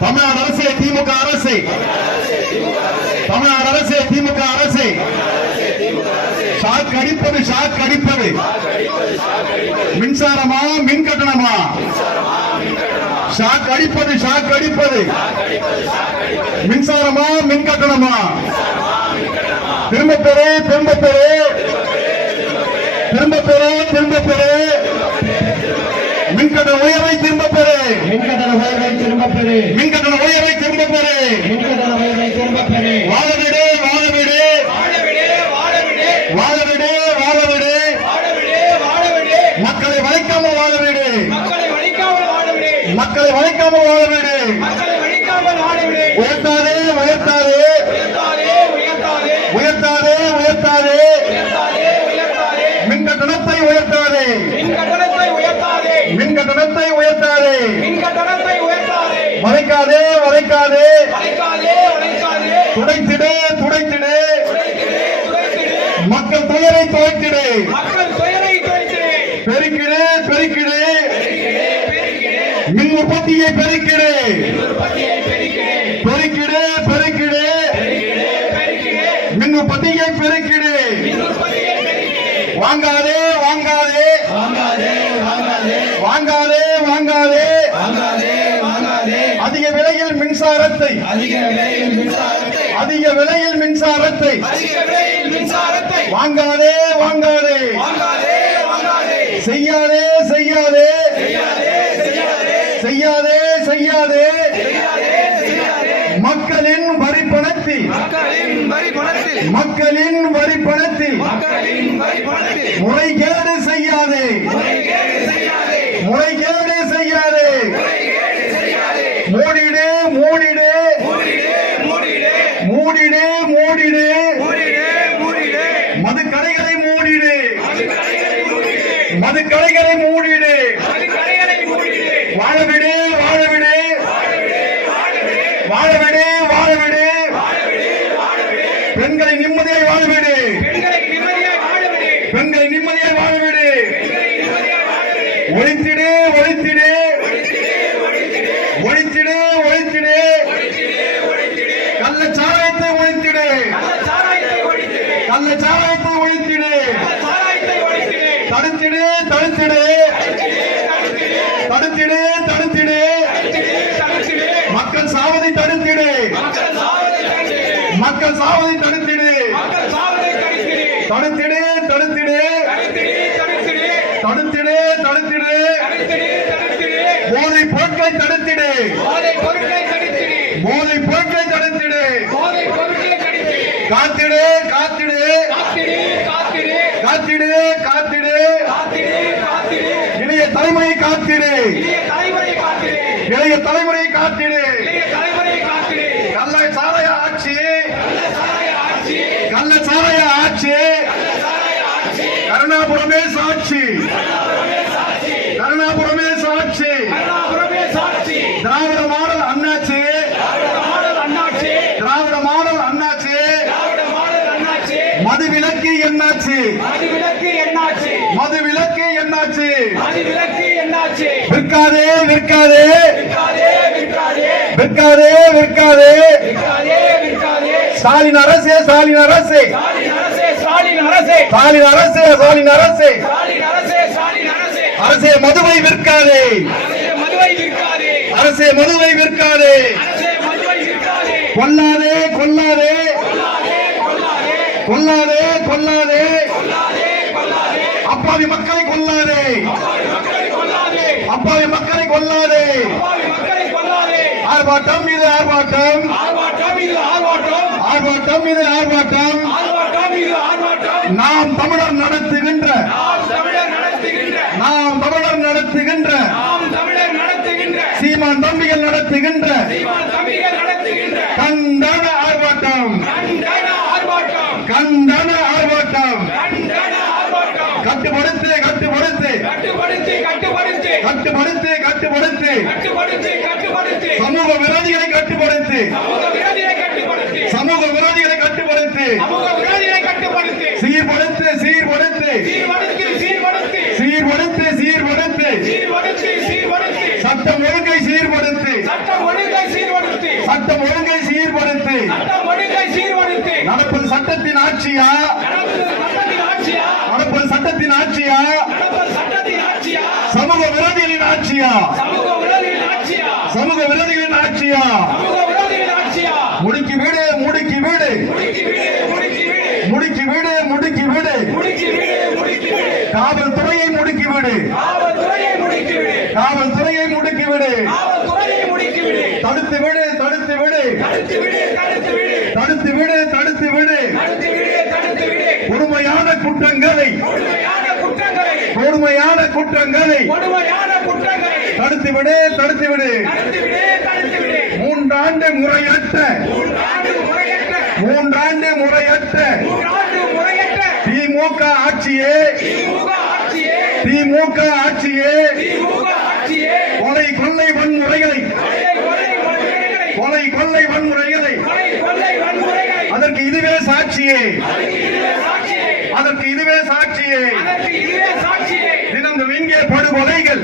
தமிழ்நாடு அரசே திமுக அரசே. தமிழ்நாடு அரசே திமுக அரசே. ஷாக் அடிப்பது ஷாக் அடிப்பது. மின்சாரமா மின் கட்டணம் ஷாக் அடிப்பது ஷாக் அடிப்பது. மின்சாரமா மின் கட்டணமா திரும்ப பெறு திரும்ப பெறு. திரும்ப பெறு திரும்ப பெறு. மின்கட்டண உயர்வை திரும்ப பெறு. மின்கட்டண உயர்வை திரும்ப பெறு. மின்கட்டண உயர்வை திரும்ப பெறு. மின்கட்டண உயர்வை திரும்ப பெறு. வாழ விடு வாழ விடு வாழ விடு வாழ விடு மக்களை வளைக்காம வாழ விடு மக்களை வளைக்காம வாழ விடு உயர்த்தாதே உயர்த்தாதே. உயர்த்தாதே உயர்த்தாதே. மின் கட்டணத்தை உயர்த்தாதே மின் கட்டணத்தை உயர்த்தாதே. வளைக்காதே வளைக்காதே. துடைத்திடு துடைத்திடு. மக்கள் துயரை துவைத்திடு மின் உற்பத்தியை பெருக்கிடு. பெருக்கிடு பெருக்கிடு. மின் உற்பத்தியை பெருக்கிடு. வாங்காதே வாங்காதே. வாங்காதே வாங்காதே. அதிக விலையில் மின்சாரத்தை. அதிக விலையில் மின்சாரத்தை. அதிக விலையில் மின்சாரத்தை அதிக விலையில் மின்சாரத்தை வாங்காதே வாங்காதே. வாங்காதே வாங்காதே செய்யாதே செய்யாதே செய்யாதே. செய்யாதே செய்யாதே. மக்களின் வரி பணத்தில் மக்களின் வரி பணத்தில் முறைகேடு செய்யாதே. முறைகேடு செய்யாதே. மூடிடு மூடிடு. மூடிடு மூடிடு. மது கடைகளை மூடிடு. மது கடைகளை மூடிடு. ஒழித்திடு ஒழித்திடு ஒழித்திடு ஒழித்திடு கள்ளச்சாராயத்தை ஒழித்திடு கள்ளச்சாராயத்தை ஒழித்திடு தடுத்திடு தடுத்திடு. தடுத்திடு தடுத்திடு. மக்கள் சாவதை தடுத்திடு. மக்கள் சாவதை தடுத்திடு. தடுத்திடு காத்திடு காத்திடு. காத்திடு காத்திடு. காத்திடு காத்திடு காத்திடு காத்திடு இளைய தலைமுறை காத்திடு. இளைய தலைமுறை காத்திடு. இளைய தலைமுறை காத்திடு இளைய தலைமுறை காத்திடு கள்ள ஆட்சி. ஆட்சி ஆட்சி. கருணாபுரமே சாட்சி கருணாபுரம் என்னாச்சு? மது விலக்கு என்னாச்சு? விற்காதே விற்காதே. விற்காதே விற்காதே. விற்காதே விற்காதே. விற்காதே ஸ்டாலின் அரசே ஸ்டாலின் அரசே. ஸ்டாலின் அரசே ஸ்டாலின் அரசே. அரசே மதுவை விற்காதே. அரசே மதுவை விற்காதே. கொல்லாதே கொல்லாதே. கொல்லாதே கொல்லாதே அப்பாவி மக்களை கொல்லாதே அப்பாவி மக்களை கொல்லாதே ஆர்ப்பாட்டம் இது ஆர்ப்பாட்டம். ஆர்ப்பாட்டம் இது ஆர்ப்பாட்டம். நாம் தமிழர் நடத்துகின்ற. நாம் தமிழர் நடத்துகின்ற. சீமான் தம்பிகள் நடத்துகின்ற. கண்டன ஆர்ப்பாட்டம். கண்டன ஆர்ப்பாட்டம் கண்டன ஆர்ப்பாட்டம் கட்டுப்படுத்து கட்டுப்படுத்து. கட்டுப்படுத்தி கட்டுப்படுத்தி. கட்டுப்படுத்து கட்டுப்படுத்து. சமூக விரோதிகளை கட்டுப்படுத்து. சமூக விரோதிகளை கட்டுப்படுத்து. சமூக விரோதிகளை கட்டுப்படுத்து சீர்படுத்து சீர்படுத்து சீர்படுத்து. சட்டத்தின் ஆட்சியா? நடப்பது சட்டத்தின் ஆட்சியா? சமூக விரோதிகளின் ஆட்சியா? சமூக விரோதிகளின் ஆட்சியா? முடுக்கி வீடு முடுக்கி வீடு. முடுக்கி வீடு முடுக்கி வீடு. காவல்துறையை முடுக்கி வீடு. காவல்துறையை முடுக்கி விடு. தடுத்து விடு தடுத்து விடு. தடுத்து விடு. குற்றங்களை கொடுமையான குற்றங்களை தடுத்துவிடு தடுத்துவிடு. மூன்றாண்டு முறையற்ற மூன்றாண்டு முறையற்ற திமுக ஆட்சியே திமுக ஆட்சியே கொலை கொள்ளை வன்முறைகளை கொலை கொள்ளை வன்முறைகளை. அதற்கு இதுவே சாட்சியே. அதற்கு இதுவே சாட்சியே. தினந்தம் இங்கே படுகொலைகள்.